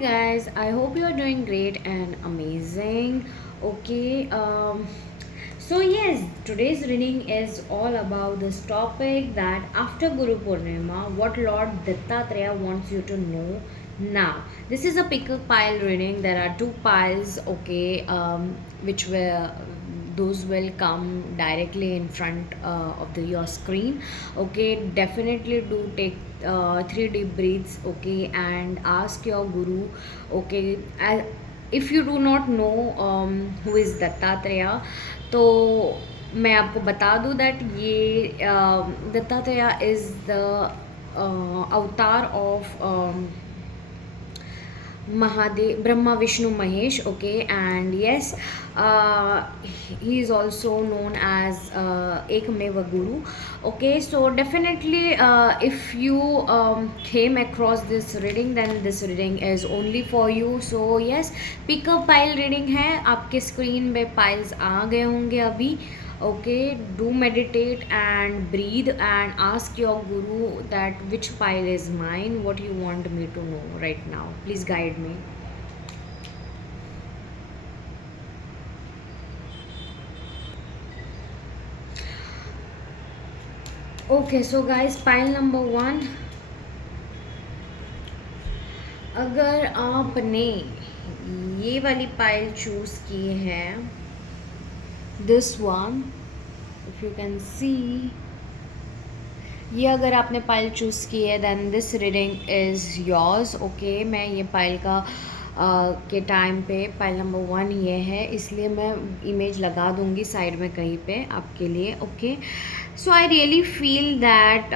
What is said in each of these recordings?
Guys, I hope you are doing great and amazing. Okay, so yes, today's reading is all about this topic that after Guru Purnima, what Lord Dattatreya wants you to know now. This is a pickle pile reading. There are two piles, okay, which were those will come directly in front of your screen. Okay, definitely do take three deep breaths, okay, and ask your guru, okay. If you do not know who is Dattatreya, तो मैं आपको बता दूं that ये Dattatreya is the अवतार of Mahadev, Brahma, Vishnu, Mahesh. Okay, and yes, he is also known as Ekmeva Guru. Okay, so definitely, if you came across this reading, then this reading is only for you. So yes, pick a pile reading है आपके screen पे piles आ गए होंगे अभी. Okay, do meditate and breathe and ask your guru that which pile is mine, what you want me to know right now. Please guide me. Okay, so guys, pile number 1. अगर आपने ये वाली pile choose की है, this one, if you can see, ये अगर आपने pile choose की है then this reading is yours. Okay, मैं ये पाइल का के टाइम पे पाइल नंबर 1 ये है, इसलिए मैं इमेज लगा दूंगी साइड में कहीं पे आपके लिए. Okay, so I really feel that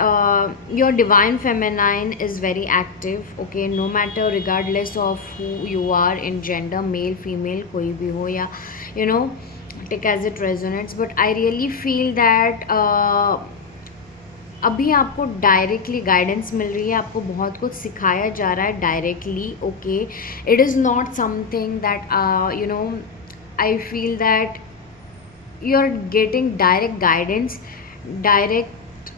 your divine feminine is very active. Okay, no matter regardless of who you are in gender, male female कोई भी हो, या you know take as it resonates, but I really feel that अभी आपको directly guidance मिल रही है, आपको बहुत कुछ सिखाया जा रहा है directly. Okay, it is not something that you know, I feel that you are getting direct guidance, direct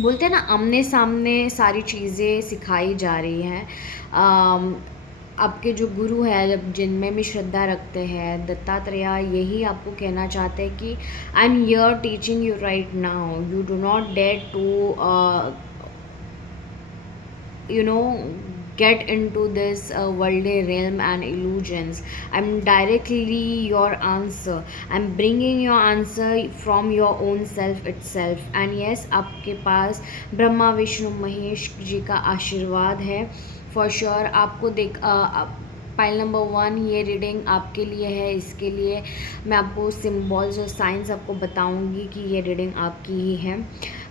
बोलते हैं ना, आमने सामने सारी चीज़ें सिखाई जा रही हैं. आपके जो गुरु है, जब जिनमें भी श्रद्धा रखते हैं, दत्तात्रेय यही आपको कहना चाहते हैं कि I am here teaching you right now, you do not dare to you know get into this worldly realm and illusions. I'm directly your answer. I'm bringing your answer from your own self itself. And yes, आपके पास ब्रह्मा विष्णु महेश जी का आशीर्वाद है for sure. आपको देख pile number 1 ये reading आपके लिए है. इसके लिए मैं आपको सिम्बॉल्स और साइंस आपको बताऊंगी कि ये रीडिंग आपकी ही है.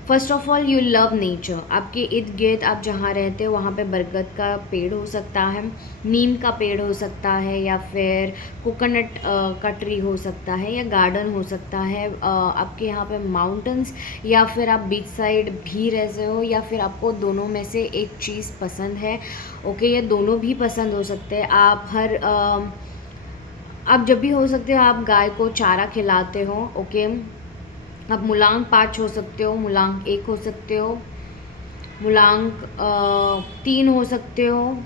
First of all, you love nature. आपके इर्द गिर्द आप जहाँ रहते हो वहाँ पे बरगद का पेड़ हो सकता है, नीम का पेड़ हो सकता है, या फिर कोकोनट का ट्री हो सकता है, या गार्डन हो सकता है. आपके यहाँ पे माउंटेन्स, या फिर आप बीच साइड भी रहते हो, या फिर आपको दोनों में से एक चीज़ पसंद है. ओके, ये दोनों भी पसंद हो सकते हैं. आप जब भी हो सकते हो आप गाय को चारा खिलाते हो. ओके, आप मुलांक 5 हो सकते हो, मुलांक 1 हो सकते हो, मुलांक 3 हो सकते हो,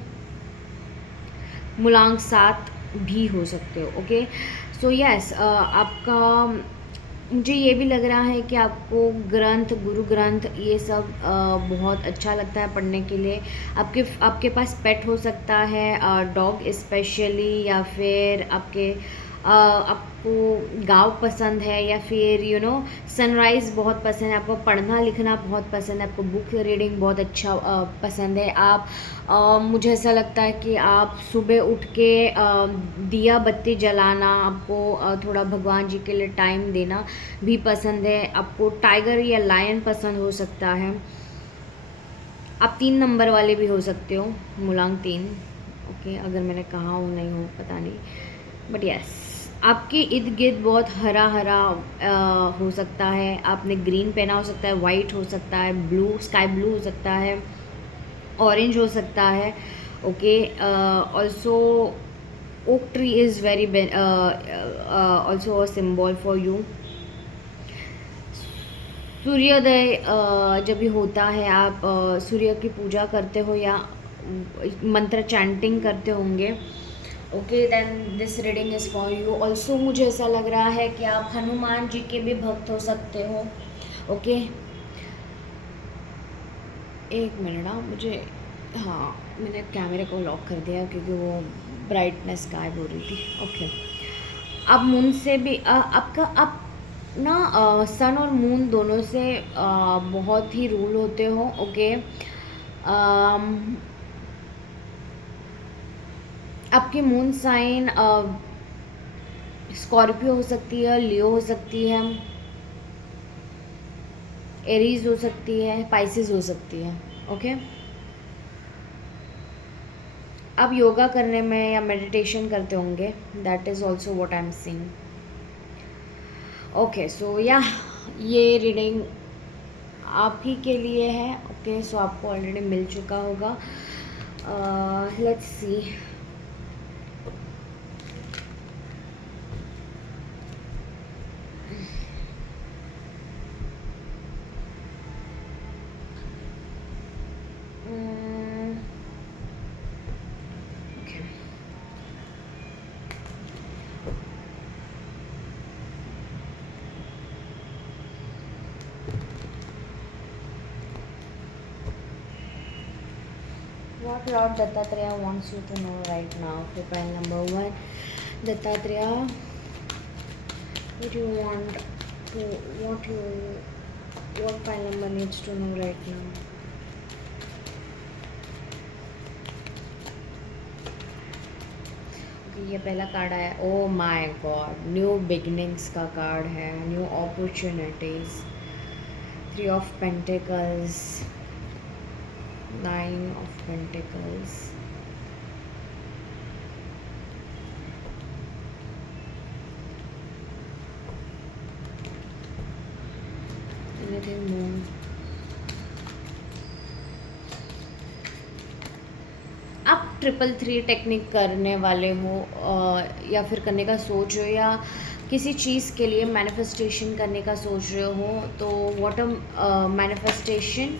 मुलांक 7 भी हो सकते हो. ओके, सो यस, आपका मुझे ये भी लग रहा है कि आपको ग्रंथ, गुरु ग्रंथ, ये सब बहुत अच्छा लगता है पढ़ने के लिए. आपके पास पेट हो सकता है, डॉग स्पेशली, या फिर आपको गाँव पसंद है, या फिर यू नो सनराइज़ बहुत पसंद है, आपको पढ़ना लिखना बहुत पसंद है, आपको बुक रीडिंग बहुत अच्छा पसंद है. मुझे ऐसा लगता है कि आप सुबह उठ के दिया बत्ती जलाना, आपको थोड़ा भगवान जी के लिए टाइम देना भी पसंद है. आपको टाइगर या लायन पसंद हो सकता है. आप 3 नंबर वाले भी हो सकते हो, मुलांक 3. ओके, अगर मैंने कहा हो नहीं हो पता नहीं, बट यस, आपके इर्द गिर्द बहुत हरा हरा हो सकता है. आपने ग्रीन पहना हो सकता है, वाइट हो सकता है, ब्लू, स्काई ब्लू हो सकता है, ऑरेंज हो सकता है. Okay, also oak tree is very also a symbol for you. सूर्योदय जब भी होता है, आप सूर्य की पूजा करते हो, या मंत्र चैंटिंग करते होंगे, okay, then this reading is for you. Also मुझे ऐसा लग रहा है कि आप हनुमान जी के भी भक्त हो सकते हो, ओके। एक मिनट, हाँ मुझे, हाँ मैंने कैमरे को लॉक कर दिया क्योंकि वो ब्राइटनेस गायब हो रही थी, ओके। आप मून से भी आपका आप ना सन और मून दोनों से बहुत ही रूल होते हो, ओके। आपकी मून साइन स्कॉर्पियो हो सकती है, लियो हो सकती है, एरीज हो सकती है, पाइसिस हो सकती है, ओके। आप योगा करने में या मेडिटेशन करते होंगे, that is also what I am seeing, okay. So या ये रीडिंग आप ही के लिए है, ओके। सो आपको ऑलरेडी मिल चुका होगा। Let's see. What Lord Dattatreya wants you to know right now. Okay, pile number 1. Dattatreya, what you want to, what pile number needs to know right now? Okay, ये पहला card आया, ओ my God, new beginnings का card है, new opportunities, 3 of pentacles, 9 of Pentacles, anything more? आप 333 technique करने वाले हो या फिर करने का सोच रहे हो, या किसी चीज़ के लिए मैनिफेस्टेशन करने का सोच रहे हो, तो व्हाट अ मैनिफेस्टेशन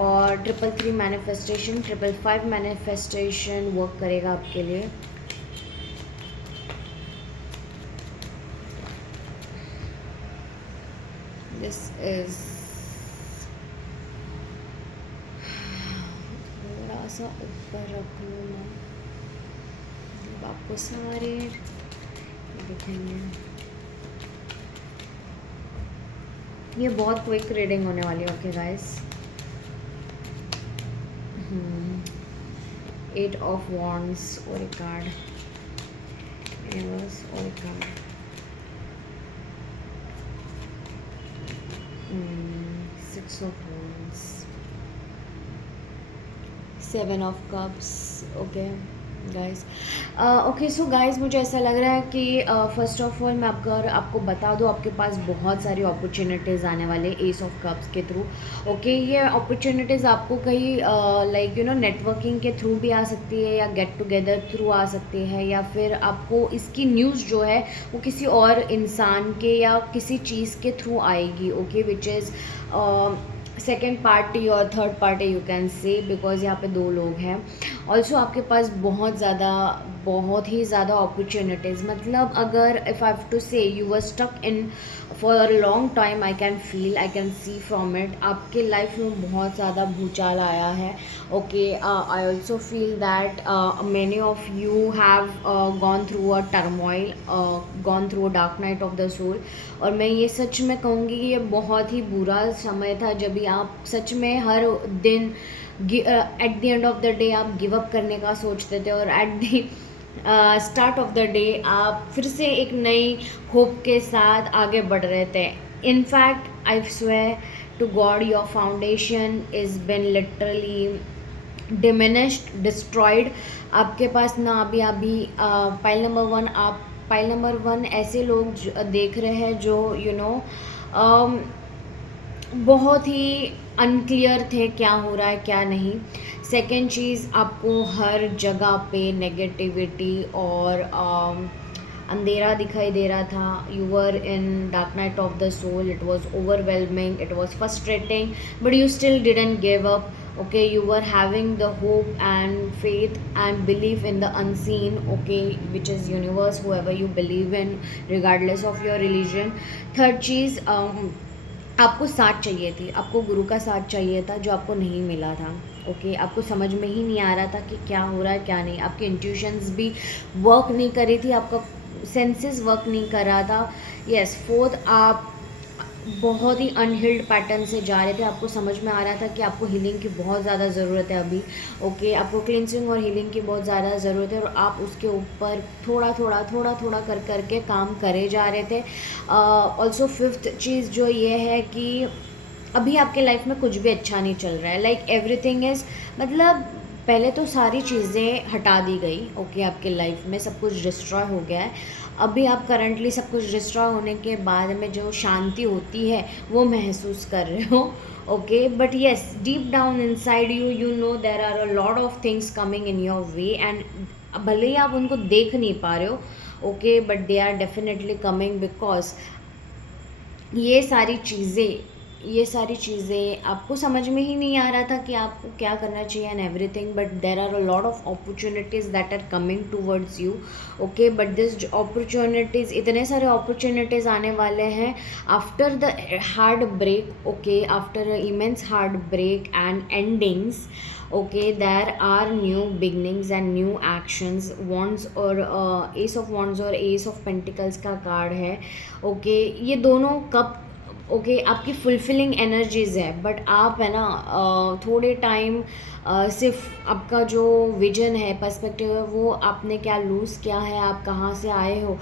और 333 मैनिफेस्टेशन, 555 मैनिफेस्टेशन वर्क करेगा आपके लिए। दिस इज थोड़ा सा ऊपर रख लूँ मैं, मतलब आपको सारे दिखेंगे। ये बहुत क्विक रीडिंग होने वाली है, ओके गाइस। 8 of Wands और एक कार्ड, Universe और एक card, 6 of Wands, 7 of Cups, okay guys. Okay, so guys मुझे ऐसा लग रहा है कि फर्स्ट ऑफ ऑल मैं आपको बता दूँ, आपके पास बहुत सारी अपॉर्चुनिटीज़ आने वाले एस ऑफ कप्स के थ्रू, ओके। ये अपॉर्चुनिटीज़ आपको कहीं लाइक यू नो नेटवर्किंग के थ्रू भी आ सकती है, या गेट टुगेदर थ्रू आ सकती है, या फिर आपको इसकी न्यूज़ जो है वो किसी और इंसान के या किसी चीज़ के थ्रू आएगी, okay, which is second party और third party you can say, because यहाँ पे 2 लोग हैं। ऑल्सो आपके पास बहुत ही ज़्यादा अपॉर्चुनिटीज़, मतलब अगर if I have to say you were stuck in for a long time, I can see from it, आपके लाइफ में बहुत ज़्यादा भूचाल आया है, okay. I also feel that many of you have gone through a turmoil, gone through a dark night of the soul, और मैं ये सच में कहूँगी कि ये बहुत ही बुरा समय था जब भी आप सच में हर दिन eight the end of the day आप गिव अप करने का सोचते थे, और at the start of the day आप फिर से एक नई होप के साथ आगे बढ़ रहे थे। In fact I swear to God your foundation is been literally diminished, destroyed. आपके पास ना अभी पाइल नंबर 1, आप पाइल नंबर 1 ऐसे लोग देख रहे हैं जो यू नो बहुत ही अनक्लियर थे क्या हो रहा है क्या नहीं। सेकेंड चीज़, आपको हर जगह पे नेगेटिविटी और अंधेरा दिखाई दे रहा था। You were in dark night of the soul, it was overwhelming, it was frustrating, but you still didn't give up, okay, you were having the hope and faith and belief in the unseen, okay, which is universe, whoever you believe in, regardless of your religion. Third चीज़, आपको साथ चाहिए थी, आपको गुरु का साथ चाहिए था जो आपको नहीं मिला था, ओके, आपको समझ में ही नहीं आ रहा था कि क्या हो रहा है क्या नहीं, आपकी इंट्यूशंस भी वर्क नहीं कर रही थी, आपका सेंसेस वर्क नहीं कर रहा था। यस, फोर्थ, आप बहुत ही अनहील्ड पैटर्न से जा रहे थे, आपको समझ में आ रहा था कि आपको हीलिंग की बहुत ज़्यादा ज़रूरत है अभी, ओके, आपको क्लिनसिंग और हीलिंग की बहुत ज़्यादा ज़रूरत है, और आप उसके ऊपर थोड़ा थोड़ा थोड़ा थोड़ा कर करके काम करे जा रहे थे। ऑल्सो फिफ्थ चीज़ जो ये है कि अभी आपके लाइफ में कुछ भी अच्छा नहीं चल रहा है, लाइक एवरीथिंग इज़, मतलब पहले तो सारी चीज़ें हटा दी गई, ओके, आपके लाइफ में सब कुछ डिस्ट्रॉय हो गया है। अभी आप करंटली सब कुछ डिस्ट्रॉय होने के बाद में जो शांति होती है वो महसूस कर रहे हो, okay, but yes, deep down inside you, you know there are a lot of things coming in your way, and भले ही आप उनको देख नहीं पा रहे हो, okay, but they are definitely coming, because ये सारी चीज़ें आपको समझ में ही नहीं आ रहा था कि आपको क्या करना चाहिए and everything, but there are a lot of opportunities that are coming towards you, okay, but this opportunities, इतने सारे अपॉर्चुनिटीज़ आने वाले हैं after the hard break, okay, after immense hard break and endings, okay, there are new beginnings and new actions, wands और ace of wands और ace of pentacles का card है, okay, ये दोनों कब, ओके, आपकी फुलफिलिंग एनर्जीज है, but आप है ना थोड़े टाइम सिर्फ आपका जो विजन है, पर्सपेक्टिव है, वो आपने क्या लूज़ किया है, आप कहाँ से आए हो,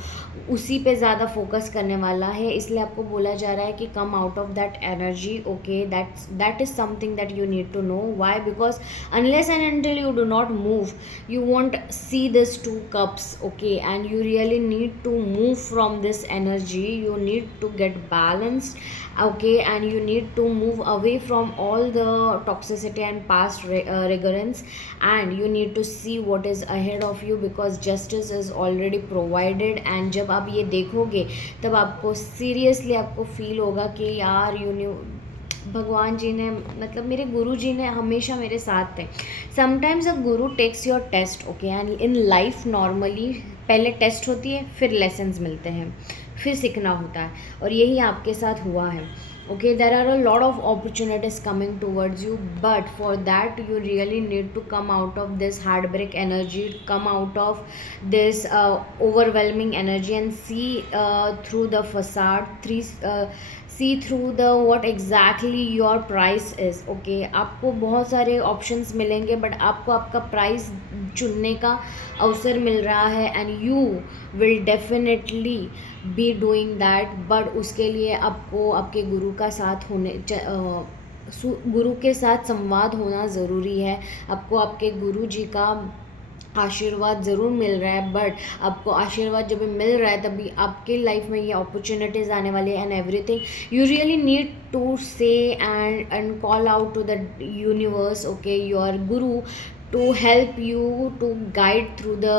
उसी पे ज़्यादा फोकस करने वाला है, इसलिए आपको बोला जा रहा है कि come out of that energy, okay, that is something that you need to know, why, because unless and until you do not move, you won't see this two cups, okay, and you really need to move from this energy, you need to get balanced, okay, and you need to move away from all the toxicity and past regardance, and you need to see what is ahead of you, because justice is already provided, and जब आप ये देखोगे तब आपको seriously आपको feel होगा कि यार भगवान जी ने, मतलब मेरे गुरु जी ने हमेशा मेरे साथ थे। Sometimes a guru takes your test, okay, and in life normally पहले टेस्ट होती है, फिर लेसन्स मिलते हैं, फिर सीखना होता है, और यही आपके साथ हुआ है, okay, there are a lot of opportunities coming towards you, but for that you really need to come out of this heartbreak energy, come out of this overwhelming energy, and see through the facade, see through the what exactly your price is, okay, आपको बहुत सारे options मिलेंगे, but आपको आपका price चुनने का अवसर मिल रहा है, and you will definitely be doing that, but उसके लिए आपको आपके गुरु का साथ गुरु के साथ संवाद होना ज़रूरी है, आपको आपके गुरु जी का आशीर्वाद ज़रूर मिल रहा है, बट आपको आशीर्वाद जब भी मिल रहा है तभी आपके लाइफ में ये अपॉर्चुनिटीज़ आने वाली है, and everything you really need to say and call out to the universe, okay, your guru, to help you to guide through the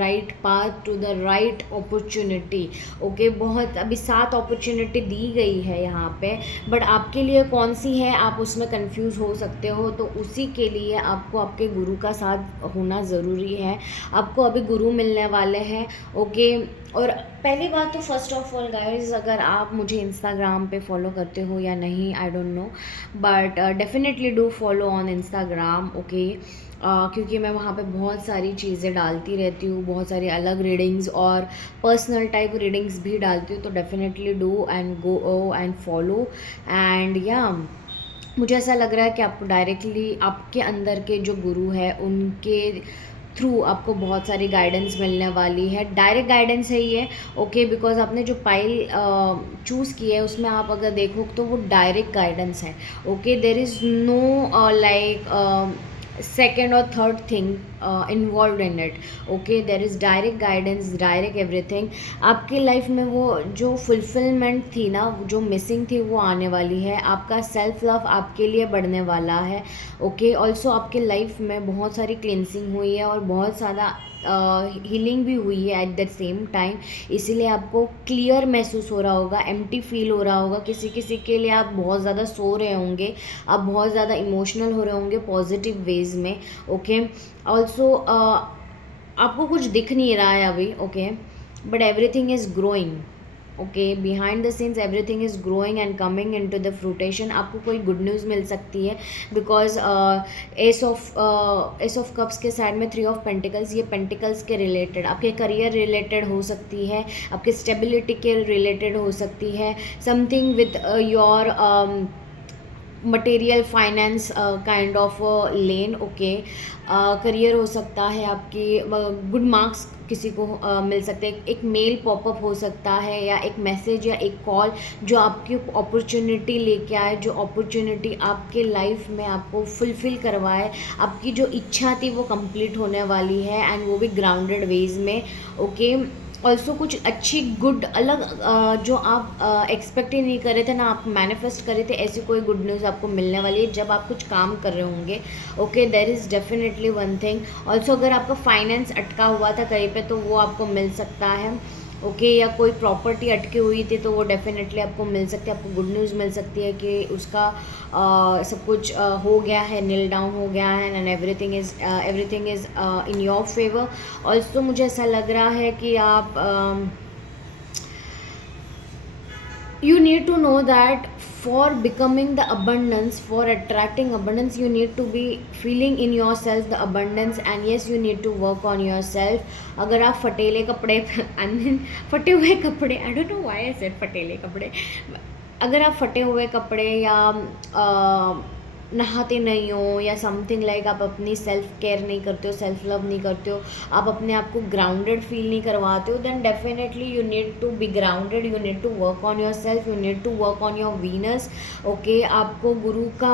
right path to the right opportunity, okay, बहुत अभी 7 opportunity दी गई है यहाँ पे, but आपके लिए कौन सी है आप उसमें कंफ्यूज हो सकते हो, तो उसी के लिए आपको आपके गुरु का साथ होना ज़रूरी है, आपको अभी गुरु मिलने वाले हैं, ओके। और पहली बात तो फर्स्ट ऑफ ऑल गाइज, अगर आप मुझे इंस्टाग्राम पे फॉलो करते हो या नहीं आई don't no, but definitely do follow on Instagram, okay, क्योंकि मैं वहाँ पे बहुत सारी चीज़ें डालती रहती हूँ, बहुत सारी अलग रीडिंग्स और पर्सनल टाइप रीडिंग्स भी डालती हूँ, तो definitely do and go and follow, and या मुझे ऐसा लग रहा है कि आपको डायरेक्टली आपके अंदर के जो गुरु है उनके थ्रू आपको बहुत सारी गाइडेंस मिलने वाली है, डायरेक्ट गाइडेंस है ये, ओके, बिकॉज आपने जो पाइल चूज़ की है उसमें आप अगर देखो तो वो डायरेक्ट गाइडेंस है, okay, there is no like second और third thing involve in it, okay. There is direct guidance, direct everything. आपके लाइफ में वो जो फुलफिलमेंट थी ना, जो मिसिंग थी, वो आने वाली है। आपका सेल्फ लव आपके लिए बढ़ने वाला है, ओके। ऑल्सो आपके लाइफ में बहुत सारी क्लिनसिंग हुई है और बहुत ज़्यादा हीलिंग भी हुई है एट द सेम टाइम। इसीलिए आपको क्लियर महसूस हो रहा होगा, एम्प्टी फील हो रहा होगा। किसी किसी के लिए आप बहुत ज़्यादा सो रहे होंगे, आप बहुत ज़्यादा इमोशनल हो रहे होंगे पॉजिटिव वेज में, ओके। ऑल्सो आपको कुछ दिख नहीं रहा है अभी, okay, but everything is growing, okay. Behind the scenes everything is growing and coming into the fruition. आपको कोई गुड न्यूज़ मिल सकती है, बिकॉज एस ऑफ कप्स के साइड में 3 ऑफ पेंटिकल्स, ये पेंटिकल्स के रिलेटेड, आपके करियर रिलेटेड हो सकती है, आपके स्टेबिलिटी के रिलेटेड हो सकती है, something with your material finance kind of lane, okay. Career हो सकता है, आपकी गुड मार्क्स किसी को मिल सकते हैं, एक मेल पॉपअप हो सकता है, या एक मैसेज या एक कॉल जो आपकी अपॉर्चुनिटी लेके आए, जो अपॉर्चुनिटी आपके लाइफ में आपको फुलफ़िल करवाए। आपकी जो इच्छा थी वो कंप्लीट होने वाली है, एंड वो भी ग्राउंडेड वेज में, ओके। ऑल्सो कुछ अच्छी गुड अलग जो आप एक्सपेक्ट ही नहीं कर रहे थे ना, आप मैनिफेस्ट कर रहे थे, ऐसी कोई गुड न्यूज़ आपको मिलने वाली है जब आप कुछ काम कर रहे होंगे, okay. There is definitely one thing. Also अगर आपका फाइनेंस अटका हुआ था कहीं पे, तो वो आपको मिल सकता है, ओके। या कोई प्रॉपर्टी अटकी हुई थी, तो वो डेफिनेटली आपको मिल सकती है। आपको गुड न्यूज़ मिल सकती है कि उसका सब कुछ हो गया है, नील डाउन हो गया है, and everything is in your favour. Also मुझे ऐसा लग रहा है कि आप you need to know that for becoming the abundance, for attracting abundance, you need to be feeling in yourself the abundance, and yes, you need to work on yourself. अगर आप फटेले कपड़े I mean फटे हुए कपड़े, I don't know why I said फटेले कपड़े, अगर आप फटे हुए कपड़े या नहाते नहीं हो, या समथिंग लाइक आप अपनी सेल्फ केयर नहीं करते हो, सेल्फ लव नहीं करते हो, आप अपने आप को ग्राउंडेड फील नहीं करवाते हो, then definitely you need to be grounded, you need to work on your self, you need to work on your Venus, okay. आपको गुरु का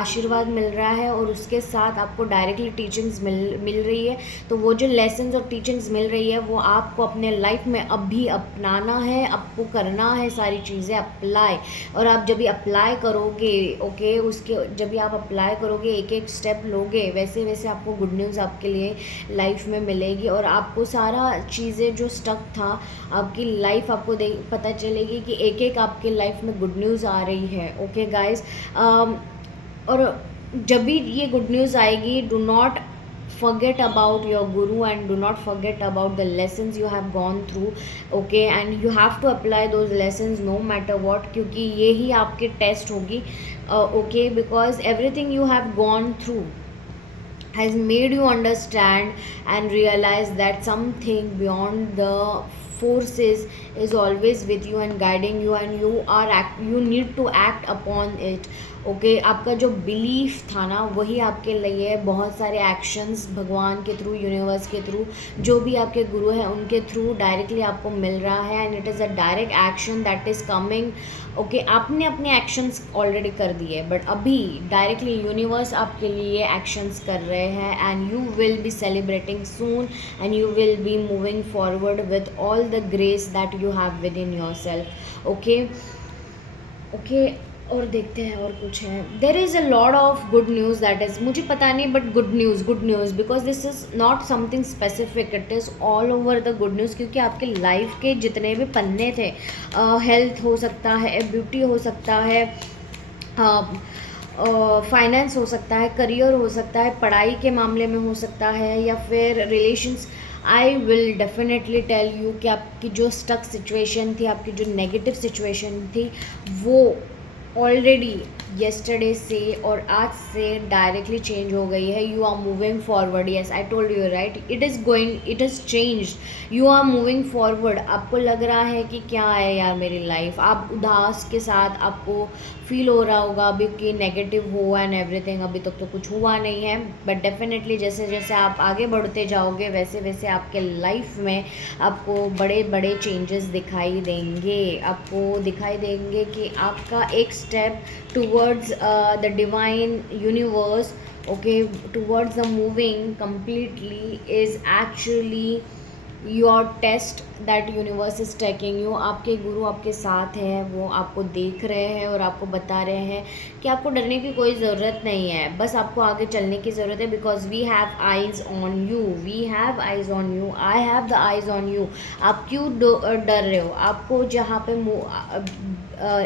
आशीर्वाद मिल रहा है, और उसके साथ आपको डायरेक्टली टीचिंग्स मिल रही है। तो वो जो लेसन्स और टीचिंग्स मिल रही है, वो आपको अपने लाइफ में अभी अपनाना है, आपको करना है सारी चीज़ें अप्लाई। और आप जब भी अप्लाई करोगे, ओके, उसके जब भी आप अप्लाई करोगे, एक एक स्टेप लोगे, वैसे वैसे आपको गुड न्यूज़ आपके लिए लाइफ में मिलेगी, और आपको सारा चीज़ें जो स्टक था आपकी लाइफ, आपको पता चलेगी कि एक एक आपके लाइफ में गुड न्यूज़ आ रही है, ओके गाइज। और जब भी ये गुड न्यूज़ आएगी, do not forget about your guru, and do not forget about the lessons you have gone through, okay, and you have to apply those lessons no matter what, क्योंकि ये ही आपके test होगी, okay, because everything you have gone through has made you understand and realize that something beyond the forces is always with you and guiding you, and you need to act upon it, okay. आपका जो belief था ना, वही आपके लिए बहुत सारे actions भगवान के थ्रू, यूनिवर्स के थ्रू, जो भी आपके गुरु हैं उनके थ्रू डायरेक्टली आपको मिल रहा है, and it is a direct action that is coming, okay. आपने अपने एक्शंस ऑलरेडी कर दिए, बट अभी डायरेक्टली यूनिवर्स आपके लिए एक्शंस कर रहे हैं, and you will be celebrating soon, and you will be moving forward with all the grace that you have with in your self, okay, okay. और देखते हैं और कुछ है। There is a lot of good news that is, मुझे पता नहीं, but good news because this is not something specific, it is all over the good news, क्योंकि आपके लाइफ के जितने भी पन्ने थे, हेल्थ हो सकता है, ब्यूटी हो सकता है, फाइनेंस हो सकता है, करियर हो सकता है, पढ़ाई के मामले में हो सकता है, या फिर relations, I will definitely tell you कि आपकी जो स्टक सिचुएशन थी, आपकी जो नेगेटिव सिचुएशन थी, वो ऑलरेडी येस्टरडे से और आज से डायरेक्टली चेंज हो गई है। You are moving forward, yes I told you right, it is changed, you are moving forward. आपको लग रहा है कि क्या है यार मेरी लाइफ, आप उदास के साथ आपको फील हो रहा होगा अभी कि नेगेटिव हो एंड एवरीथिंग, अभी तक तो कुछ हुआ नहीं है, बट डेफिनेटली जैसे जैसे आप आगे बढ़ते जाओगे, वैसे वैसे आपके लाइफ में आपको बड़े बड़े चेंजेस दिखाई देंगे, आपको दिखाई देंगे कि आपका एक step toward towards the divine universe, okay, towards the moving completely is actually your test that universe is taking you. आपके गुरु आपके साथ हैं, वो आपको देख रहे हैं और आपको बता रहे हैं कि आपको डरने की कोई ज़रूरत नहीं है, बस आपको आगे चलने की ज़रूरत है। Because we have eyes on you, we have eyes on you, I have the eyes on you. आप क्यों डर रहे हो? आपको जहाँ पे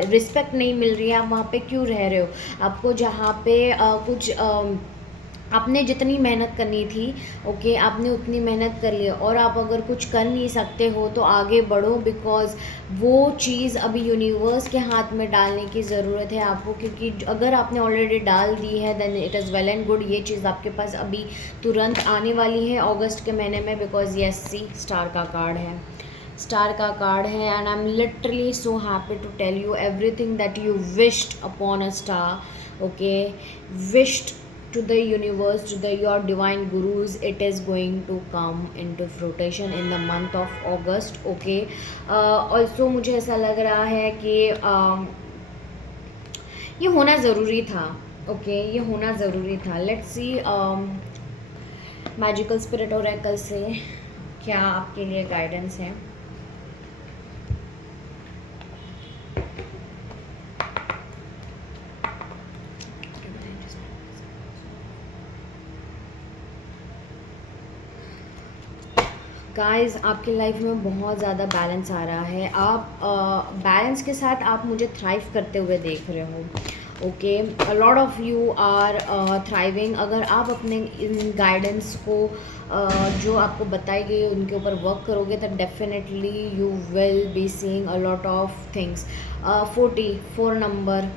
रिस्पेक्ट नहीं मिल रही है, आप वहाँ पे क्यों रह रहे हो? आपको जहाँ पे कुछ आपने जितनी मेहनत करनी थी, ओके, आपने उतनी मेहनत कर ली, और आप अगर कुछ कर नहीं सकते हो तो आगे बढ़ो। बिकॉज़ वो चीज़ अभी यूनिवर्स के हाथ में डालने की ज़रूरत है आपको, क्योंकि अगर आपने ऑलरेडी डाल दी है then it is well and good. ये चीज़ आपके पास अभी तुरंत आने वाली है अगस्त के महीने में। बिकॉज़ यस, सी स्टार का कार्ड है, स्टार का कार्ड है, and I am literally so happy to tell you everything that you wished upon a star, okay, wished to the universe, to the your divine gurus, it is going to come into fruition in the month of August, okay. Also मुझे ऐसा लग रहा है कि ये होना ज़रूरी था, ओके, ये होना ज़रूरी था। Let's see magical spirit Oracle से क्या आपके लिए गाइडेंस है। गाइस, आपकी लाइफ में बहुत ज़्यादा बैलेंस आ रहा है। आप बैलेंस के साथ आप मुझे थ्राइव करते हुए देख रहे हो, okay. A lot of you are thriving. अगर आप अपने इन गाइडेंस को जो आपको बताई गई है उनके ऊपर वर्क करोगे तो definitely you will be seeing a lot of things. 44 number,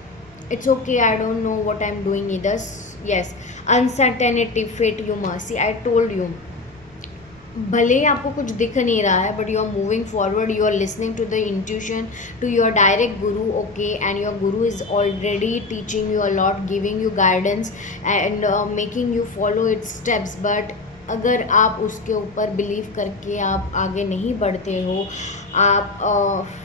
it's okay, I don't know what I am doing इधर, yes, uncertainty, fate, you must see, I told you, भले ही आपको कुछ दिख नहीं रहा है but you are moving forward, you are listening to the intuition, to your direct guru, okay, and your guru is already teaching you a lot, giving you guidance and making you follow it's steps. But अगर आप उसके ऊपर believe करके आप आगे नहीं बढ़ते हो, आप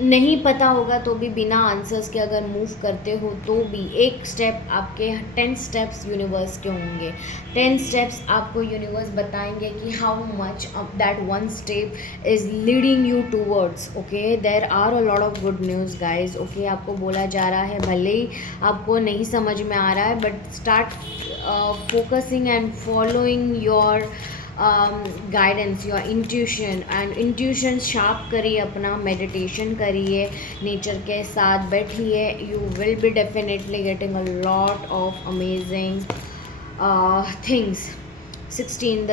नहीं पता होगा तो भी बिना आंसर्स के अगर मूव करते हो तो भी एक स्टेप आपके 10 स्टेप्स यूनिवर्स के होंगे। 10 स्टेप्स आपको यूनिवर्स बताएंगे कि how much of that one step is leading you towards, okay. There are a lot of good news guys, okay. आपको बोला जा रहा है, भले ही आपको नहीं समझ में आ रहा है, but start focusing and following your guidance, your intuition, and intuition sharp करिए, अपना मेडिटेशन करिए, नेचर के साथ बैठिए, you will be definitely getting a lot of amazing things. 16,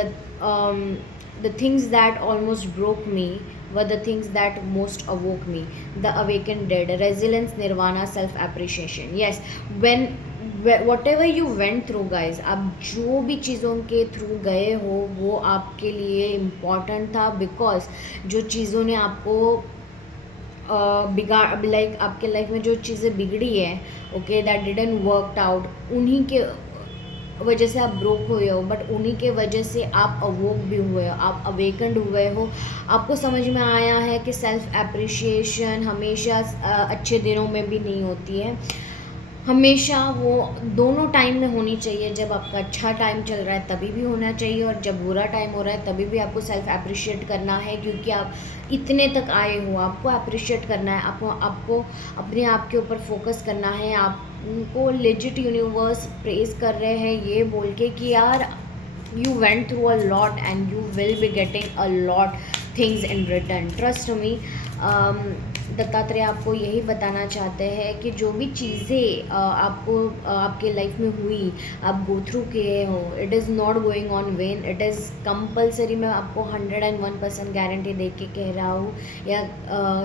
the things that almost broke me were the things that most awoke me, the awakened dead, resilience, nirvana, self appreciation, yes, when whatever you went through guys, आप जो भी चीज़ों के through गए हो वो आपके लिए इम्पॉर्टेंट था। बिकॉज जो चीज़ों ने आपको बिगाड़, लाइक आपके लाइफ में जो चीज़ें बिगड़ी है, okay, that didn't worked out, उन्हीं के वजह से आप ब्रोक हुए हो, बट उन्हीं के वजह से आप अवोक भी हुए हो, आप अवेकेंड हुए हो। आपको समझ में आया है कि सेल्फ एप्रिशिएशन हमेशा अच्छे दिनों में भी नहीं होती है, हमेशा वो दोनों टाइम में होनी चाहिए। जब आपका अच्छा टाइम चल रहा है तभी भी होना चाहिए, और जब बुरा टाइम हो रहा है तभी भी आपको सेल्फ अप्रिशिएट करना है, क्योंकि आप इतने तक आए हो, आपको अप्रिशिएट करना है, आपको अपने आप के ऊपर फोकस करना है। आपको लेजिट यूनिवर्स प्रेज कर रहे हैं ये बोल के कि यार you went through a lot and you will be getting a lot things in return, trust me। Dattatreya आपको यही बताना चाहते हैं कि जो भी चीज़ें आपको आपके लाइफ में हुई, आप गो थ्रू किए हो, it is not going on when, it is compulsory. मैं आपको 101% गारंटी दे के कह रहा हूँ या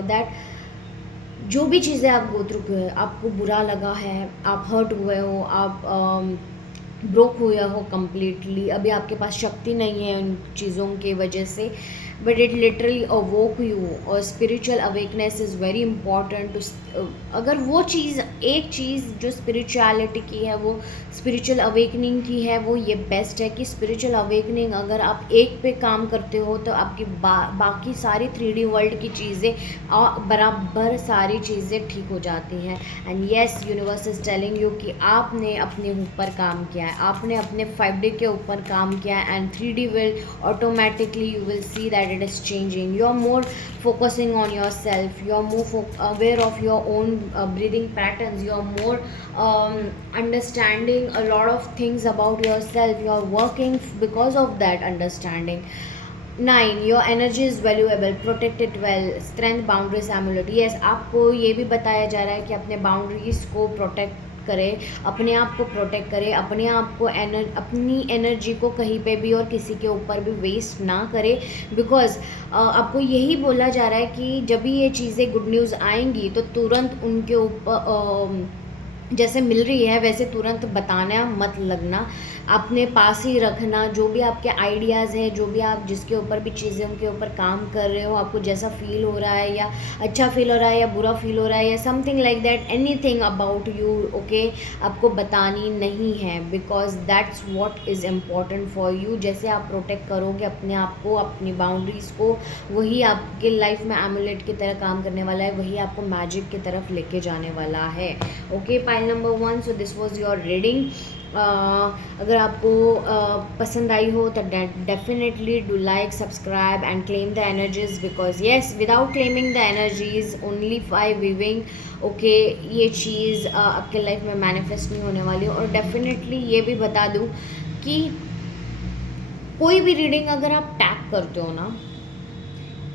दैट जो भी चीज़ें आप गो थ्रू किए, आपको बुरा लगा है, आप हर्ट हुए हो, आप ब्रोक हुआ हो कम्प्लीटली, अभी आपके पास शक्ति नहीं है उन चीज़ों की वजह से, but it literally awoke you. और spiritual awakeness is very important to, अगर वो चीज़, एक चीज़ जो स्पिरिचुअलिटी की है, वो स्पिरिचुअल अवेकनिंग की है, वो ये बेस्ट है कि स्पिरिचुअल अवेकनिंग अगर आप एक पे काम करते हो तो आपकी बाकी सारी 3D वर्ल्ड की चीज़ें बराबर सारी चीज़ें ठीक हो जाती हैं। And yes, universe is telling you कि आपने अपने ऊपर काम किया है, आपने अपने 5D के ऊपर काम किया है, and 3D will automatically, you will see that it is changing. You are more focusing on yourself, you are more aware of your own breathing patterns, you are more understanding a lot of things about yourself, you are working because of that understanding. 9, your energy is valuable, protect it well, strength boundaries amulet. Yes, आपको ये भी बताया जा रहा है कि अपने boundaries को प्रोटेक्ट करें, अपने आप को प्रोटेक्ट करें, अपने आप को अपनी एनर्जी को कहीं पे भी और किसी के ऊपर भी वेस्ट ना करें, बिकॉज आपको यही बोला जा रहा है कि जब भी ये चीज़ें गुड न्यूज़ आएंगी तो तुरंत उनके ऊपर जैसे मिल रही है वैसे तुरंत बताना मत लगना, अपने पास ही रखना। जो भी आपके आइडियाज़ हैं, जो भी आप जिसके ऊपर भी चीज़ों के ऊपर काम कर रहे हो, आपको जैसा फील हो रहा है, या अच्छा फील हो रहा है या बुरा फील हो रहा है या something like that, anything about you, okay, आपको बतानी नहीं है, because that's what is important for you. जैसे आप प्रोटेक्ट करोगे अपने आप को, अपनी बाउंड्रीज़ को, वही आपके लाइफ में एमुलेट की तरह काम करने वाला है, वही आपको मैजिक की तरफ लेके जाने वाला है। Okay, pile number 1, so this was your reading. अगर आपको पसंद आई हो तो definitely do like, subscribe and claim the energies, because yes, without claiming the energies only by viewing, okay, ये चीज़ आपके लाइफ में मैनिफेस्ट नहीं होने वाली। और डेफिनेटली ये भी बता दूँ कि कोई भी रीडिंग अगर आप टैप करते हो ना,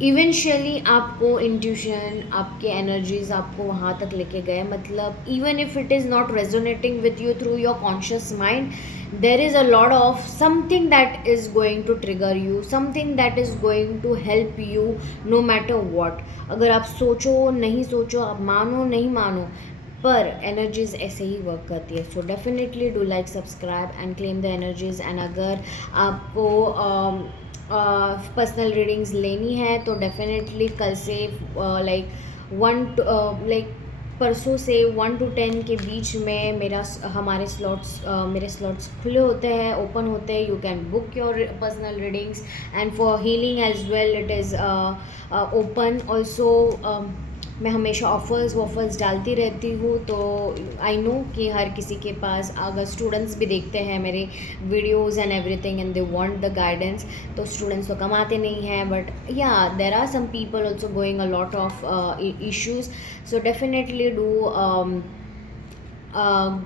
इवेंचुअली आपको इंट्यूशन, आपके एनर्जीज आपको वहाँ तक लेके गए, मतलब even if it is not resonating with you through your conscious mind, there is a lot of something that is going to trigger you, something that is going to help you no matter what. अगर आप सोचो नहीं सोचो, आप मानो नहीं मानो, पर एनर्जीज ऐसे ही वर्क करती है। सो definitely do like, subscribe and claim the energies. And अगर आपको पर्सनल रीडिंग्स लेनी है तो डेफिनेटली कल से लाइक परसों से 1 to 10 के बीच में मेरे स्लॉट्स खुले होते हैं, ओपन होते हैं। You can book your personal readings and for healing as well it is open also. मैं हमेशा ऑफ़र्स डालती रहती हूँ, तो आई नो कि हर किसी के पास, अगर स्टूडेंट्स भी देखते हैं मेरे videos and everything and they want the guidance, तो स्टूडेंट्स तो कमाते नहीं हैं, but yeah there are some people also going a lot of issues. So definitely do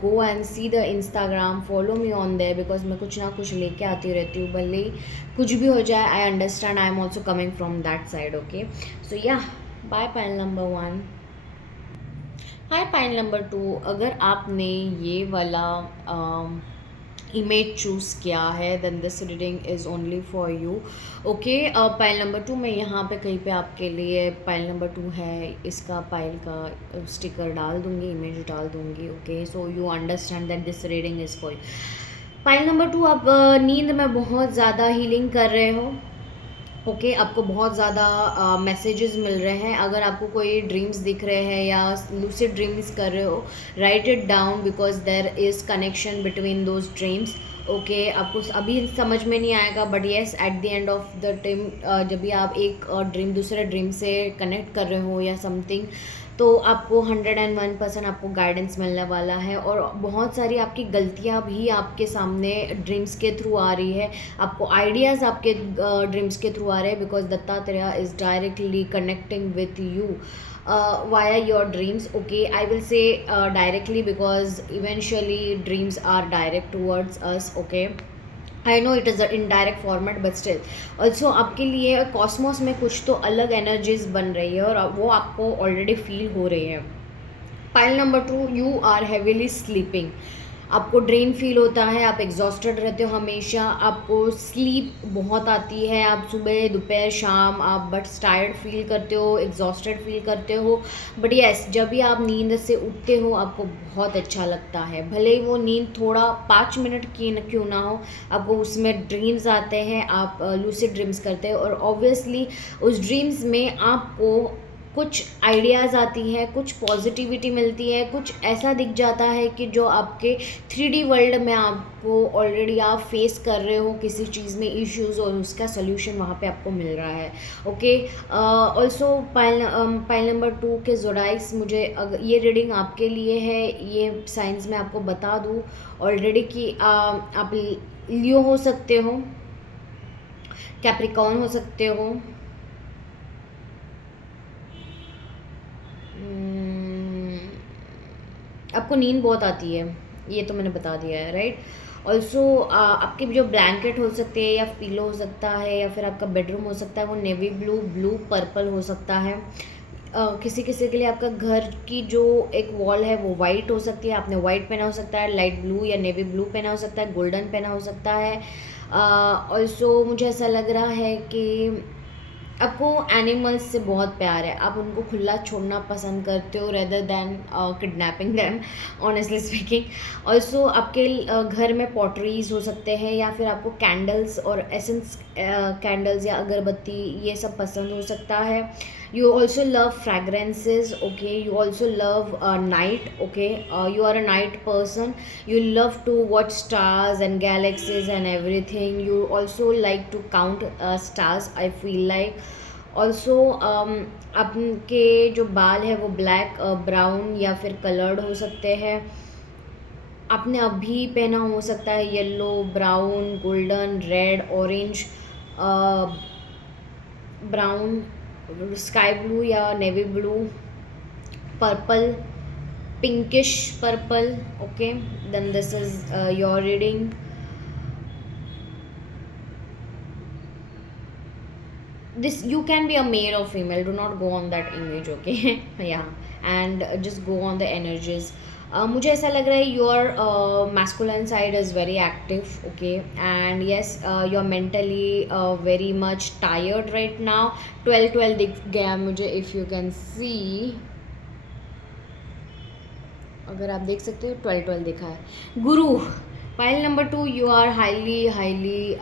go and see the Instagram, follow me on there, because मैं कुछ ना कुछ लेके आती रहती हूँ, भले ही कुछ भी हो जाए। I understand, I am also coming from that side, okay. So yeah, bye pile number 1। Hi pile number 2, अगर आपने ये वाला इमेज चूज़ किया है then this reading is only for you, okay. Pile number 2 मैं यहाँ पे कहीं पे आपके लिए, पाइल नंबर 2 है, इसका पाइल का स्टिकर डाल दूँगी, इमेज डाल दूँगी, okay. So you understand that this reading is for you. Pile number 2, आप नींद में बहुत ज़्यादा हीलिंग कर रहे हो, ओके, आपको बहुत ज़्यादा मैसेजेस मिल रहे हैं। अगर आपको कोई ड्रीम्स दिख रहे हैं या लूसिड ड्रीम्स कर रहे हो, write it down, because there is connection between those dreams, okay. आपको अभी समझ में नहीं आएगा, but yes, at the end of the time, जब भी आप एक ड्रीम दूसरे ड्रीम से कनेक्ट कर रहे हो या समथिंग, तो आपको 101% आपको गाइडेंस मिलने वाला है। और बहुत सारी आपकी गलतियाँ भी आपके सामने ड्रीम्स के थ्रू आ रही है, आपको आइडियाज़ आपके ड्रीम्स के थ्रू आ रहे हैं, because Dattatreya is directly connecting with you via your dreams, okay. I will say directly, because eventually dreams are direct towards us, okay. I know it is a indirect format, but still also आपके लिए Cosmos में कुछ तो अलग energies बन रही है और वो आपको ऑलरेडी फील हो रही है। Pile number 2, you are heavily sleeping. आपको ड्रेन फील होता है, आप एग्जॉस्टेड रहते हो हमेशा, आपको स्लीप बहुत आती है, आप सुबह दोपहर शाम आप बट टायर्ड फील करते हो, एग्जॉस्टेड फील करते हो। बट यस, जब भी आप नींद से उठते हो आपको बहुत अच्छा लगता है, भले ही वो नींद थोड़ा 5 मिनट की क्यों ना हो, आपको उसमें ड्रीम्स आते हैं, आप लूसिड ड्रीम्स करते हो, और ऑब्वियसली उस ड्रीम्स में आपको कुछ आइडियाज़ आती हैं, कुछ पॉजिटिविटी मिलती है, कुछ ऐसा दिख जाता है कि जो आपके 3D वर्ल्ड में आपको ऑलरेडी आप फेस कर रहे हो किसी चीज़ में इश्यूज, और उसका सोल्यूशन वहाँ पे आपको मिल रहा है। ओके, ऑल्सो पाइल नंबर 2 के जोडाइक्स, मुझे ये रीडिंग आपके लिए है, ये साइंस मैं आपको बता दूँ ऑलरेडी कि आप लियो हो सकते हो, कैप्रिकॉर्न हो सकते हो, आपको नींद बहुत आती है, ये तो मैंने बता दिया है, राइट। ऑल्सो आपके जो ब्लैंकेट हो सकते हैं या पिलो हो सकता है या फिर आपका बेडरूम हो सकता है, वो नेवी ब्लू, ब्लू पर्पल हो सकता है। किसी किसी के लिए आपका घर की जो एक वॉल है वो वाइट हो सकती है, आपने वाइट पहना हो सकता है, लाइट ब्लू या नेवी ब्लू पहना हो सकता है, गोल्डन पहना हो सकता है। ऑल्सो मुझे ऐसा लग रहा है कि आपको एनिमल्स से बहुत प्यार है, आप उनको खुला छोड़ना पसंद करते हो rather than kidnapping them, honestly speaking. Also आपके घर में पॉटरीज हो सकते हैं, या फिर आपको कैंडल्स और एसेंस कैंडल्स या अगरबत्ती ये सब पसंद हो सकता है। You also love fragrances, okay, you also love night, okay, you are a night person, you love to watch stars and galaxies and everything, you also like to count stars, I feel like। also आपके जो बाल है वो black, brown या फिर coloured हो सकते हैं, आपने अभी पहना हो सकता है yellow, brown, golden, red, orange, brown, sky blue या navy blue, purple, pinkish purple, okay, then this is your reading। this you can be a male or female, do not go on that image, okay। yeah, and just go on the energies। मुझे ऐसा लग रहा है your masculine side is very active, okay, and yes, you're mentally very much tired right now। 12-12 दिख गया मुझे, if you can see, अगर आप देख सकते हो 12-12 दिखा है। Guru, pile number 2, you are highly highly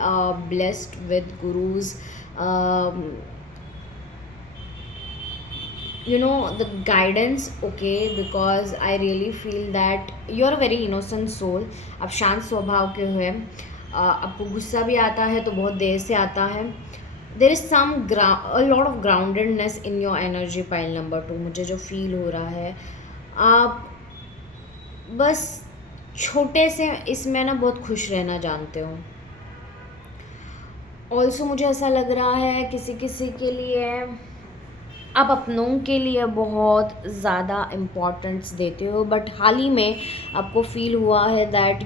blessed with gurus, you know, the guidance, okay, because I really feel that you are a very innocent soul। आप शांत स्वभाव के हुए, आपको गुस्सा भी आता है तो बहुत देर से आता है। There is some a lot of groundedness in your energy, pile number 2, मुझे जो फील हो रहा है, आप बस छोटे से इसमें ना बहुत खुश रहना जानते हो। ऑल्सो मुझे ऐसा लग रहा है किसी किसी के लिए आप अपनों के लिए बहुत ज़्यादा इम्पोर्टेंस देते हो, बट हाल ही में आपको फील हुआ है that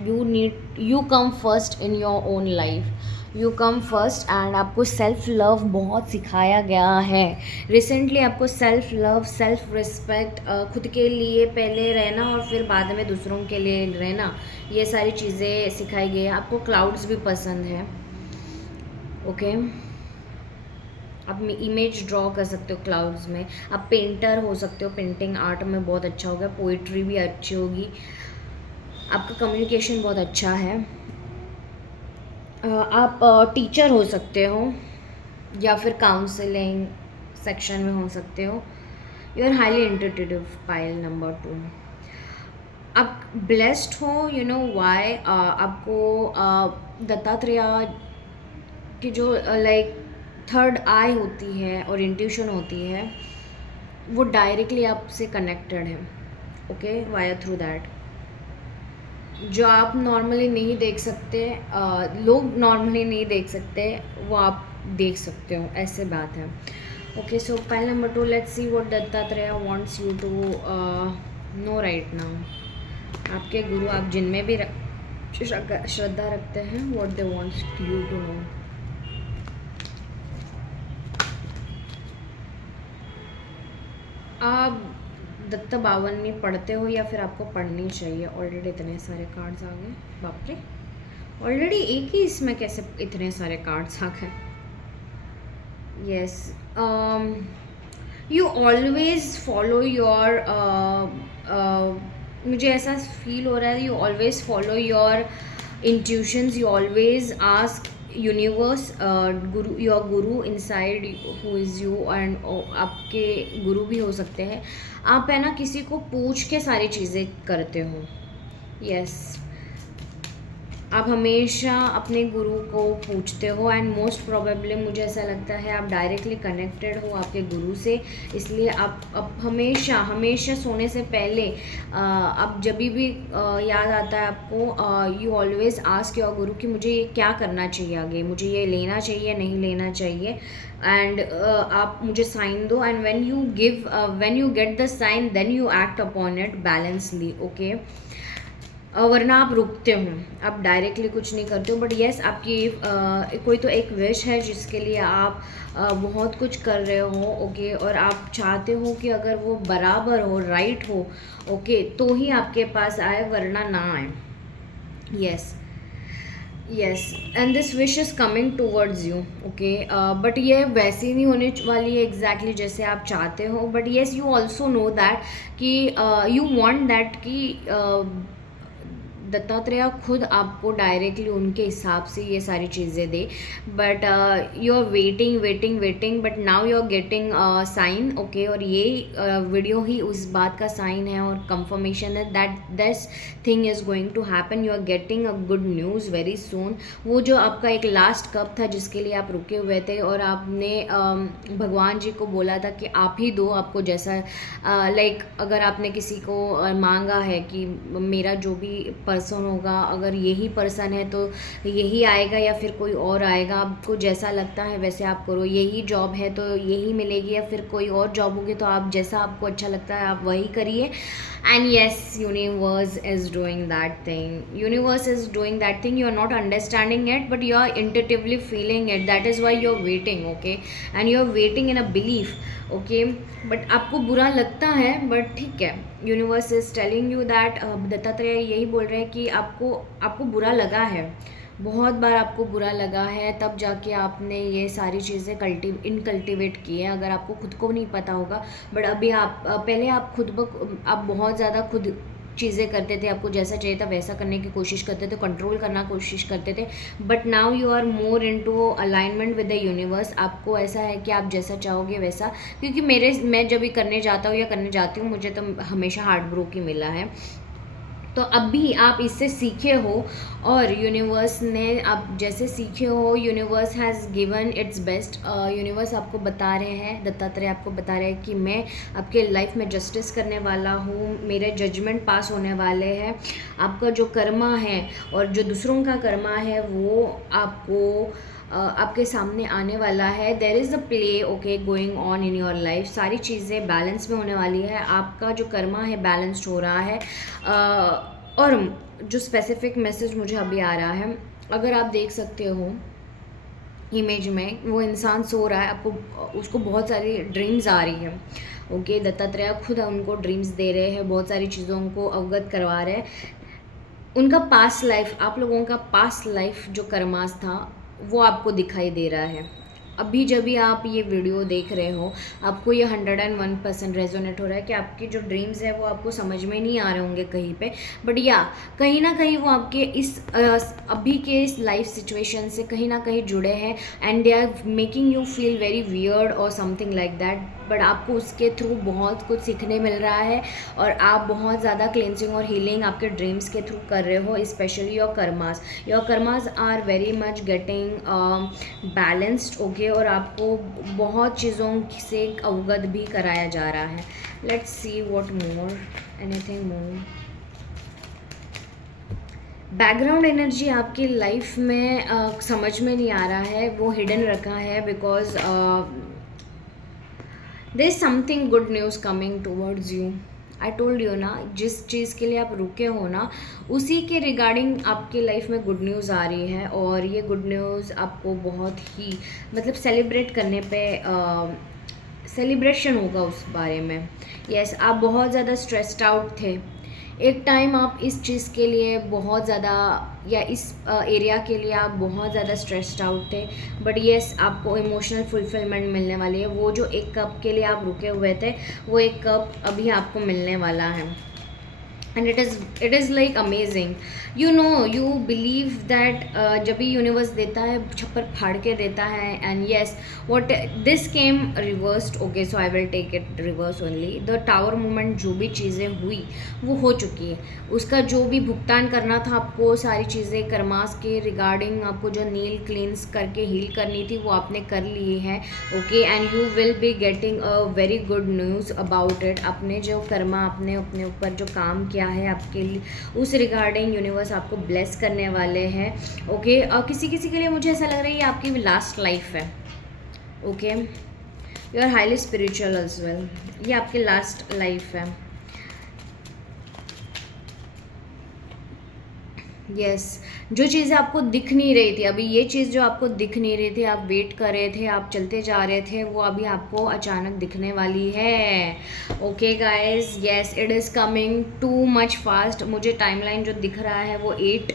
you come first in your own life, you come first, and आपको सेल्फ लव बहुत सिखाया गया है रिसेंटली। आपको सेल्फ लव, सेल्फ रिस्पेक्ट, खुद के लिए पहले रहना और फिर बाद में दूसरों के लिए रहना, ये सारी चीज़ें सिखाई गई है। आपको क्लाउड्स भी पसंद है, ओके, आप इमेज ड्रॉ कर सकते हो क्लाउड्स में, आप पेंटर हो सकते हो, पेंटिंग आर्ट में बहुत अच्छा होगा, पोइट्री भी अच्छी होगी, आपका कम्युनिकेशन बहुत अच्छा है, आप टीचर हो सकते हो या फिर काउंसलिंग सेक्शन में हो सकते हो। You are highly intuitive, pile number 2, आप ब्लेस्ड हो, यू नो वाई, आपको दत्तात्रेय की जो लाइक थर्ड आई होती है और इंट्यूशन होती है, वो डायरेक्टली आपसे कनेक्टेड है, ओके, वाया थ्रू दैट, जो आप नॉर्मली नहीं देख सकते, लोग नॉर्मली नहीं देख सकते, वो आप देख सकते हो, ऐसे बात है। Okay, so pile number 2, let's see what Dattatreya wants you to know right now. आपके गुरु, आप जिनमें भी श्रद्धा रखते हैं, what they wants you to know. Datta Bavani पढ़ते हो या फिर आपको पढ़नी चाहिए? ऑलरेडी इतने सारे कार्ड्स आ गए, बाप रे! ऑलरेडी एक ही इसमें कैसे इतने सारे कार्ड्स आ गए? Yes, you always follow your, मुझे ऐसा फील हो रहा है, you always follow your intuitions, you always ask universe, Guru, your Guru inside who is you, and आपके गुरु भी हो सकते हैं आप, है ना, किसी को पूछ के सारी चीज़ें करते हो। यस, आप हमेशा अपने गुरु को पूछते हो, एंड मोस्ट प्रोबेबली मुझे ऐसा लगता है आप डायरेक्टली कनेक्टेड हो आपके गुरु से, इसलिए आप हमेशा हमेशा सोने से पहले आप जब भी याद आता है आपको, यू ऑलवेज आस्क योर गुरु कि मुझे ये क्या करना चाहिए आगे, मुझे ये लेना चाहिए नहीं लेना चाहिए, एंड आप मुझे साइन दो, and when you get the sign then you act upon it balancely, okay. वरना आप रुकते हो, आप डायरेक्टली कुछ नहीं करते हो, बट येस आपकी कोई तो एक विश है जिसके लिए आप बहुत कुछ कर रहे हो, ओके, और आप चाहते हो कि अगर वो बराबर हो, राइट हो, ओके, तो ही आपके पास आए, वरना ना आए। Yes, yes, and this wish is coming towards you, okay, but ये वैसी नहीं होने वाली है एग्जैक्टली जैसे आप चाहते हो, but yes you also know that कि यू वांट दैट कि दत्तात्रेय खुद आपको डायरेक्टली उनके हिसाब से ये सारी चीज़ें दे, but you are waiting, but now you are getting sign, okay, और ये वीडियो ही उस बात का साइन है और कंफर्मेशन है that this thing is going to happen, you are getting a good news very soon. वो जो आपका एक लास्ट कप था जिसके लिए आप रुके हुए थे, और आपने भगवान जी को बोला था कि आप ही दो, आपको जैसा लाइक अगर आपने किसी को मांगा है कि मेरा जो भी पर्सन होगा, अगर यही पर्सन है तो यही आएगा या फिर कोई और आएगा, आपको जैसा लगता है वैसे आप करो, यही जॉब है तो यही मिलेगी, या फिर कोई और जॉब होगी तो आप जैसा आपको अच्छा लगता है आप वही करिए। And yes, universe is doing that thing, you are not understanding it but you are intuitively feeling it, that is why you are waiting, okay, and you are waiting in a belief, okay, but आपको बुरा लगता है, but ठीक है, universe is telling you that, Dattatreya यही बोल रहे हैं कि आपको बुरा लगा है, बहुत बार आपको बुरा लगा है, तब जाके आपने ये सारी चीज़ें इनकल्टिवेट की है, अगर आपको खुद को नहीं पता होगा, बट अभी आप पहले आप आप बहुत ज़्यादा खुद चीज़ें करते थे, आपको जैसा चाहिए था वैसा करने की कोशिश करते थे, कंट्रोल करना कोशिश करते थे, but now you are more into alignment with the universe, आपको ऐसा है कि आप जैसा चाहोगे वैसा, क्योंकि मैं जब भी करने जाता हूँ या करने जाती हूँ मुझे तो हमेशा हार्ट ब्रोक ही मिला है, तो अभी आप इससे सीखे हो, और यूनिवर्स ने आप जैसे सीखे हो, universe has given it's best, universe आपको बता रहे हैं, दत्तात्रेय आपको बता रहे हैं कि मैं आपके लाइफ में जस्टिस करने वाला हूँ, मेरे जजमेंट पास होने वाले हैं, आपका जो कर्मा है और जो दूसरों का कर्मा है वो आपके सामने आने वाला है, there is a play, okay, going on in your life, सारी चीज़ें बैलेंस में होने वाली है, आपका जो कर्मा है बैलेंस्ड हो रहा है, और जो स्पेसिफिक मैसेज मुझे अभी आ रहा है, अगर आप देख सकते हो इमेज में, वो इंसान सो रहा है, आपको उसको बहुत सारी ड्रीम्स आ रही है, ओके, दत्तात्रेय खुद उनको ड्रीम्स दे रहे हैं, बहुत सारी चीज़ों को अवगत करवा रहे हैं, उनका पास्ट लाइफ, आप लोगों का पास्ट लाइफ जो कर्मास था वो आपको दिखाई दे रहा है। अभी जब भी आप ये वीडियो देख रहे हो, आपको ये 101% रेजोनेट हो रहा है कि आपके जो ड्रीम्स है वो आपको समझ में नहीं आ रहे होंगे कहीं पे, बट या कहीं ना कहीं वो आपके इस अभी के इस लाइफ सिचुएशन से कहीं ना कहीं जुड़े हैं, and they are making you feel very weird और समथिंग लाइक दैट, बट आपको उसके थ्रू बहुत कुछ सीखने मिल रहा है, और आप बहुत ज़्यादा क्लेंजिंग और हीलिंग आपके ड्रीम्स के थ्रू कर रहे हो, specially your karmas are very much getting balanced, okay, और आपको बहुत चीज़ों से अवगत भी कराया जा रहा है। Let's see what more, anything more. Background energy आपकी लाइफ में समझ में नहीं आ रहा है, वो हिडन रखा है, because there is something good news coming towards you. I told you ना, जिस चीज़ के लिए आप रुके हो ना, उसी के रिगार्डिंग आपके लाइफ में गुड न्यूज़ आ रही है, और ये गुड न्यूज़ आपको बहुत ही मतलब सेलिब्रेट करने पे सेलिब्रेशन होगा उस बारे में। यस, आप बहुत ज़्यादा स्ट्रेस्ड आउट थे, एक टाइम आप इस चीज़ के लिए बहुत ज़्यादा, या इस एरिया के लिए आप बहुत ज़्यादा स्ट्रेस्ड आउट थे, बट येस आपको इमोशनल फुलफिलमेंट मिलने वाली है। वो जो एक कप के लिए आप रुके हुए थे, वो एक कप अभी आपको मिलने वाला है। And it is like amazing, you know, you believe that जब भी यूनिवर्स देता है छप्पर फाड़ के देता है। And yes, what this came reversed, okay, so I will take it reverse only. The tower movement, जो भी चीज़ें हुई वो हो चुकी है, उसका जो भी भुगतान करना था आपको, सारी चीज़ें कर्मास के रिगार्डिंग आपको जो नील क्लींस करके हील करनी थी वो आपने कर ली है, okay. And you will be getting a very good news about it. अपने जो कर्मा, आपने अपने ऊपर जो काम किया है आपके लिए, उस रिगार्डिंग यूनिवर्स आपको ब्लेस करने वाले हैं, ओके। और किसी किसी के लिए मुझे ऐसा लग रहा है ये आपकी लास्ट लाइफ है, okay. You are highly spiritual as well, ये आपकी लास्ट लाइफ है। यस, जो चीज़ें आपको दिख नहीं रही थी अभी, ये चीज़ जो आपको दिख नहीं रही थी, आप वेट कर रहे थे, आप चलते जा रहे थे, वो अभी आपको अचानक दिखने वाली है, okay guys. Yes, it is coming too much fast. मुझे टाइमलाइन जो दिख रहा है वो 8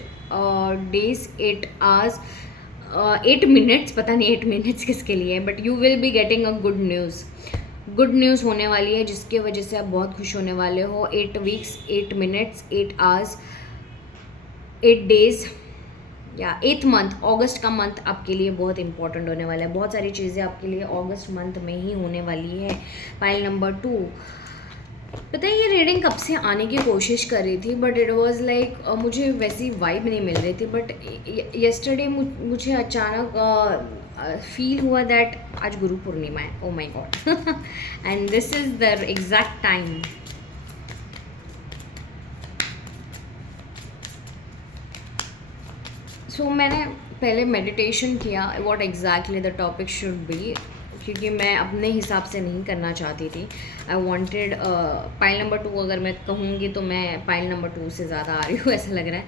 days 8 hours 8 minutes, पता नहीं 8 minutes किसके लिए, but you will be getting a good news. Good news होने वाली है जिसकी वजह से आप बहुत खुश होने वाले हो। 8 weeks 8 minutes 8 hours 8 days या 8th मंथ, अगस्त का मंथ आपके लिए बहुत इंपॉर्टेंट होने वाला है। बहुत सारी चीज़ें आपके लिए अगस्त मंथ में ही होने वाली है। पाइल नंबर 2, पता है ये रीडिंग कब से आने की कोशिश कर रही थी, बट इट वाज लाइक मुझे वैसी वाइब नहीं मिल रही थी, बट यस्टरडे मुझे अचानक फील हुआ दैट आज गुरु पूर्णिमा है। Oh my God, and this is the exact time. So मैंने पहले मेडिटेशन किया what exactly the topic should be, क्योंकि मैं अपने हिसाब से नहीं करना चाहती थी। आई वांटेड पाइल नंबर 2 अगर मैं कहूँगी तो मैं पाइल नंबर 2 से ज़्यादा आ रही हूँ ऐसा लग रहा है।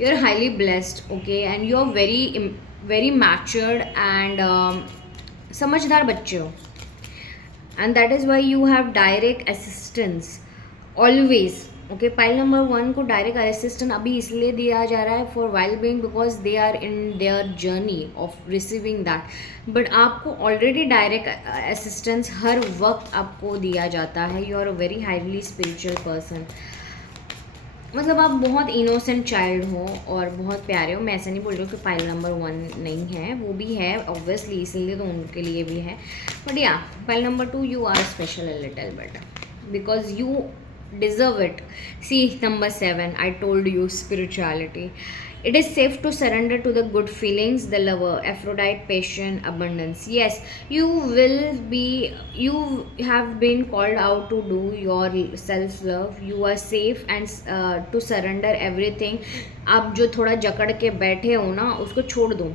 You are highly blessed, okay, and you are very very matured and समझदार बच्चे हो, and that is why you have direct assistance always, okay. Pile number 1 को डायरेक्ट असिस्टेंट अभी इसलिए दिया जा रहा है for well being, because they are in there journey of receiving that, but आपको ऑलरेडी डायरेक्ट असिस्टेंस हर वक्त आपको दिया जाता है। You are a very highly spiritual person, मतलब आप बहुत इनोसेंट चाइल्ड हो और बहुत प्यारे हो। मैं ऐसा नहीं बोल रही हूँ कि पाइल नंबर 1 नहीं है, वो भी है ऑब्वियसली, इसीलिए तो उनके लिए भी है, बट या pile number 2 you are special a little bit because you deserve it. See, number 7, I told you spirituality. It is safe to surrender to the good feelings, the lover, Aphrodite, patient, abundance. Yes, you have been called out to do your self love. You are safe and to surrender everything. आप जो थोड़ा जकड़ के बैठे हो ना, उसको छोड़ दो,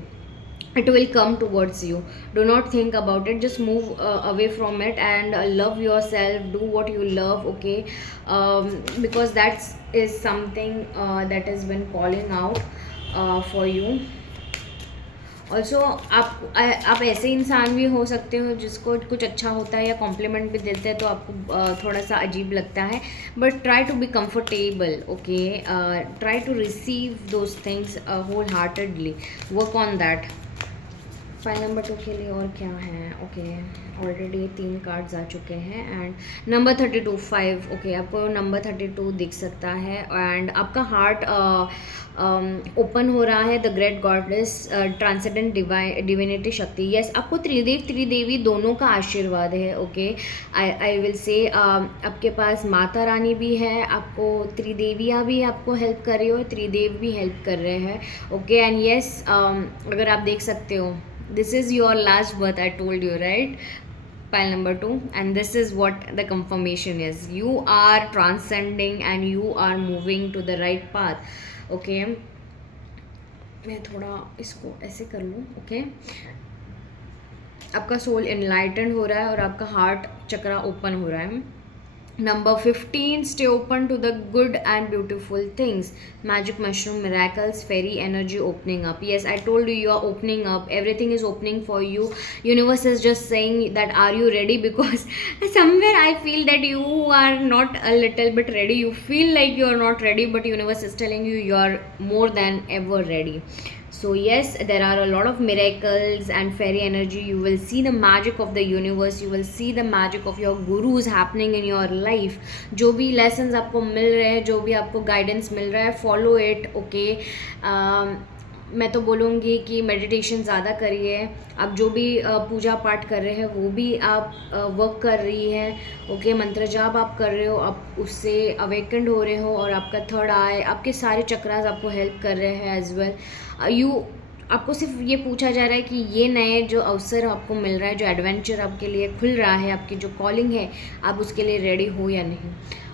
it will come towards you. Do not think about it, just move away from it and love yourself, do what you love, okay. Because that is something that has been calling out for you also. आप ऐसे इंसान भी हो सकते हो जिसको कुछ अच्छा होता है या कॉम्प्लीमेंट भी देते हैं तो आपको थोड़ा सा अजीब लगता है, but try to be comfortable, okay. Try to receive those things wholeheartedly, work on that. File number 2 के लिए और क्या है, ओके, ऑलरेडी 3 कार्ड्स आ चुके हैं। एंड नंबर 32 5, ओके, आपको नंबर 32 दिख सकता है एंड आपका हार्ट ओपन हो रहा है। The great goddess, transcendent divinity शक्ति, यस, आपको त्रिदेव त्रिदेवी दोनों का आशीर्वाद है, ओके। आई विल से आपके पास माता रानी भी है, आपको त्रिदेवियाँ भी आपको हेल्प कर रही हो, त्रिदेव भी हेल्प कर रहे हैं, ओके। एंड यस, अगर आप देख सकते हो, this is your last birth, I told you, right? Pile number 2, and this is what the confirmation is. You are transcending and you are moving to the right path, okay. मैं थोड़ा इसको ऐसे कर लूँ, ओके। आपका soul enlightened हो रहा है और आपका हार्ट चक्रा ओपन हो रहा है, Number 15, stay open to the good and beautiful things. Magic mushroom, miracles, fairy energy opening up. Yes, I told you, you are opening up. Everything is opening for you. Universe is just saying that are you ready? Because somewhere I feel that you are not a little bit ready. You feel like you are not ready, but universe is telling you you are more than ever ready. So yes, there are a lot of miracles and fairy energy. You will see the magic of the universe. You will see the magic of your gurus happening in your life. जो भी lessons आपको मिल रहे हैं, जो भी आपको guidance मिल रहा है, follow it. Okay. मैं तो बोलूँगी कि मेडिटेशन ज़्यादा करिए. आप जो भी पूजा पाठ कर रहे हैं वो भी आप वर्क कर रही हैं. ओके, मंत्र जाप आप कर रहे हो, आप उससे अवेकेंड हो रहे हो, और आपका थर्ड आई, आपके सारे चक्रास आपको हेल्प कर रहे हैं एज वेल. आपको सिर्फ ये पूछा जा रहा है कि ये नए जो अवसर आपको मिल रहा है, जो एडवेंचर आपके लिए खुल रहा है, आपकी जो कॉलिंग है, आप उसके लिए रेडी हो या नहीं.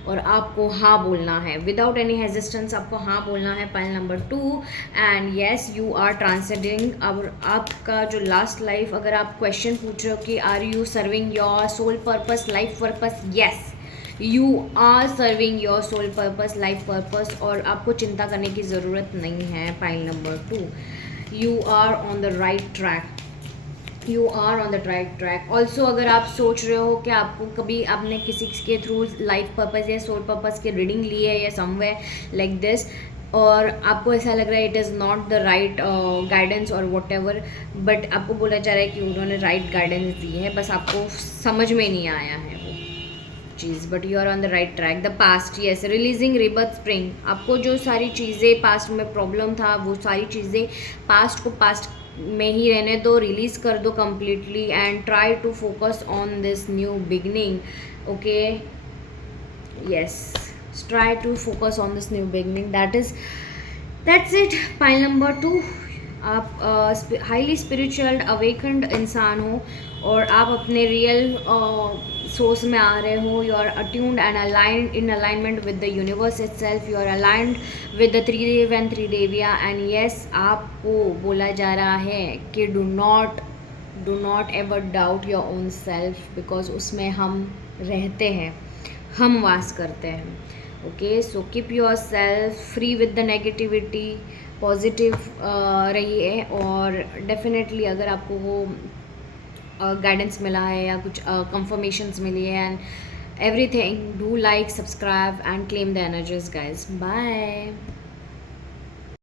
और आपको हाँ बोलना है विदाउट एनी हेजिस्टेंस. आपको हाँ बोलना है. Pile number 2. And yes, you are transcending. अब आपका जो लास्ट लाइफ, अगर आप क्वेश्चन पूछ रहे हो कि are you serving your soul purpose, life purpose, yes, you are serving your soul purpose, life purpose, और आपको चिंता करने की ज़रूरत नहीं है. Pile number 2, you are on the right track. You are on the right track. Also अगर आप सोच रहे हो कि आपको कभी आपने किसी के थ्रू लाइफ पर्पस या सोल पर्पस की रीडिंग ली है या समवेयर लाइक दिस, और आपको ऐसा लग रहा है it is not the right guidance और वॉट एवर, बट आपको बोला जा रहा है कि उन्होंने राइट गाइडेंस दी है, बस आपको समझ में नहीं आया है वो चीज़. But you are on the right track. The past, yes, releasing rebirth spring. आपको जो सारी चीज़ें पास्ट में प्रॉब्लम था, वो सारी चीज़ें पास्ट को पास्ट में ही रहने दो, रिलीज़ कर दो completely, and try to focus on this new beginning. Okay, yes, try to focus on this new beginning. That's it. Pile number 2, आप हाईली स्पिरिचुअल अवेकन्ड इंसान हो, और आप अपने रियल सोर्स में आ रहे हो. You are attuned and aligned in alignment with the universe itself. You are aligned with the Tridev and Tridevia. And yes, आपको बोला जा रहा है कि do not ever doubt your own self, because उसमें हम रहते हैं, हम वास करते हैं. Okay, so keep your self free with the negativity. Positive रहिए, और डेफिनेटली अगर आपको वो गाइडेंस मिला है या कुछ कंफर्मेशंस मिली है and everything, do like, subscribe and claim the energies guys. Bye.